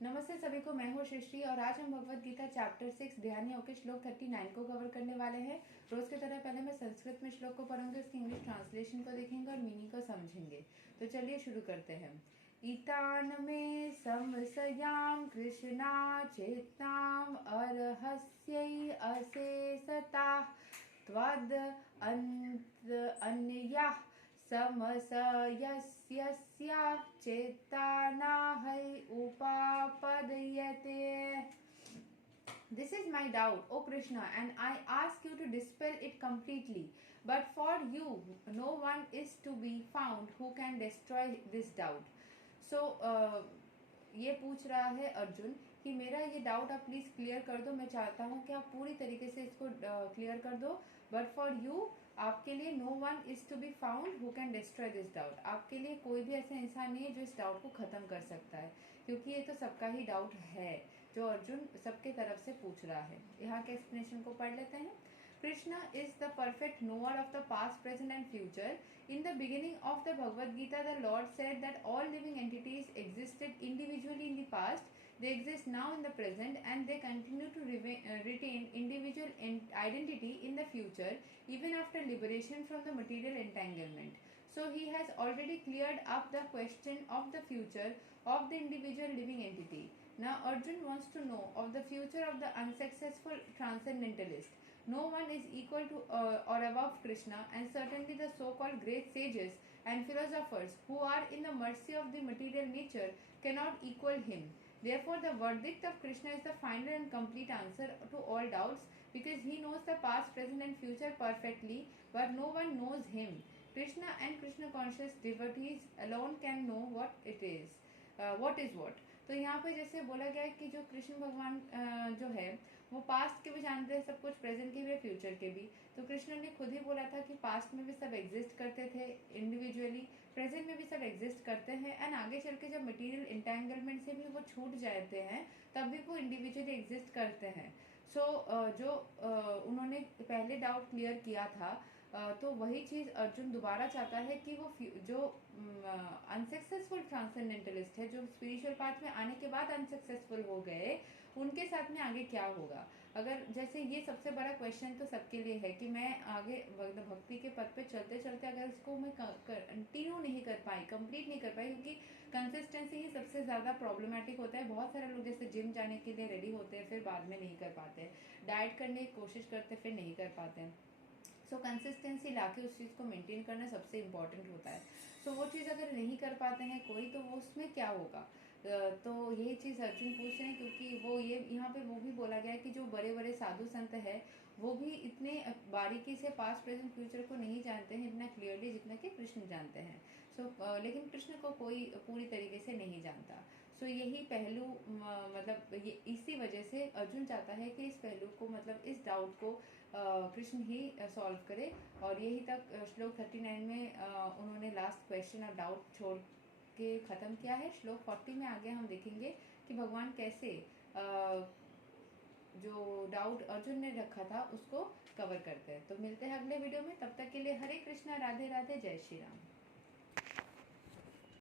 नमस्ते सभी को, मैं हूँ सृष्टि और आज हम भगवत गीता चैप्टर 6 ध्यान योग के श्लोक 39 को कवर करने वाले हैं। रोज की तरह पहले मैं संस्कृत में श्लोक को पढ़ूंगी, उसकी इंग्लिश ट्रांसलेशन को देखेंगे और मीनिंग को समझेंगे। तो चलिए शुरू करते हैं। ईतान में समसयाम कृष्णा चेताम अर्हस्यै अशेषता त्वद् अन्यः समसयस्या चेतनाहै उपापद्यते। This is my doubt, O Krishna, and I ask you to dispel it completely. But for you, no one is to be found who can destroy this doubt. So, ये पूछ रहा है अर्जुन कि मेरा ये डाउट आप प्लीज क्लियर कर दो। मैं चाहता हूँ कि आप पूरी तरीके से इसको क्लियर कर दो। बट फॉर यू, आपके लिए no one is to be found who can destroy this doubt. आपके लिए कोई भी ऐसा इंसान नहीं है जो इस डाउट को खत्म कर सकता है, क्योंकि ये तो सबका ही डाउट है जो अर्जुन सबके तरफ से पूछ रहा है। यहाँ के एक्सप्लेनेशन को पढ़ लेते हैं। Krishna is the perfect knower of the past, present and future. In the beginning of the Bhagavad Gita, the Lord said that all living entities existed individually in the past, they exist now in the present, and they continue to retain individual identity in the future, even after liberation from the material entanglement. So he has already cleared up the question of the future of the individual living entity. Now Arjun wants to know of the future of the unsuccessful transcendentalist. No one is equal to or above Krishna, and certainly the so-called great sages and philosophers who are in the mercy of the material nature cannot equal him. Therefore, the verdict of Krishna is the final and complete answer to all doubts, because he knows the past, present and future perfectly, but no one knows him. Krishna and Krishna conscious devotees alone can know what it is. What is what? तो यहाँ पे जैसे बोला गया है कि जो कृष्ण भगवान जो है वो पास्ट के भी जानते हैं सब कुछ, प्रेजेंट के भी, फ्यूचर के भी। तो कृष्ण ने खुद ही बोला था कि पास्ट में भी सब एग्जिस्ट करते थे इंडिविजुअली, प्रेजेंट में भी सब एग्जिस्ट करते हैं, एंड आगे चल के जब मटेरियल इंटेंगलमेंट से भी वो छूट जाते हैं तब भी वो इंडिविजुअली एग्जिस्ट करते हैं। सो जो उन्होंने पहले डाउट क्लियर किया था, तो वही चीज अर्जुन दोबारा चाहता है कि वो जो अनसक्सेसफुल ट्रांसेंडेंटलिस्ट है, जो स्पिरिचुअल पाथ में आने के बाद अनसक्सेसफुल हो गए, उनके साथ में आगे क्या होगा। अगर जैसे ये सबसे बड़ा क्वेश्चन तो सबके लिए है कि मैं आगे भक्ति के पथ पे चलते चलते अगर इसको मैं कंटिन्यू नहीं कर पाई, कंप्लीट नहीं कर पाई, क्योंकि कंसिस्टेंसी ही सबसे ज्यादा प्रॉब्लमेटिक होता है। बहुत सारे लोग जैसे जिम जाने के लिए रेडी होते हैं, फिर बाद में नहीं कर पाते, डाइट करने की कोशिश करते फिर नहीं कर पाते हैं। सो कंसिस्टेंसी लाके उस चीज को मेंटेन करना सबसे इम्पोर्टेंट होता है। सो वो चीज अगर नहीं कर पाते हैं कोई, तो वो उसमें क्या होगा। तो यही चीज अर्जुन पूछ रहे हैं, क्योंकि वो ये यहाँ पे वो भी बोला गया है कि जो बड़े बड़े साधु संत है वो भी इतने बारीकी से पास्ट प्रेजेंट फ्यूचर को नहीं जानते हैं इतना क्लियरली जितना कि कृष्ण जानते हैं। लेकिन कृष्ण को कोई पूरी तरीके से नहीं जानता। यही पहलू मतलब ये इसी वजह से अर्जुन चाहता है कि इस पहलू को, मतलब इस डाउट को कृष्ण ही सॉल्व करे। और यही तक श्लोक 39 में उन्होंने लास्ट क्वेश्चन और डाउट छोड़ के खत्म किया है। श्लोक 40 में आगे हम देखेंगे कि भगवान कैसे जो डाउट अर्जुन ने रखा था उसको कवर करते हैं। तो मिलते हैं अगले वीडियो में, तब तक के लिए हरे कृष्णा, राधे राधे, जय श्री राम।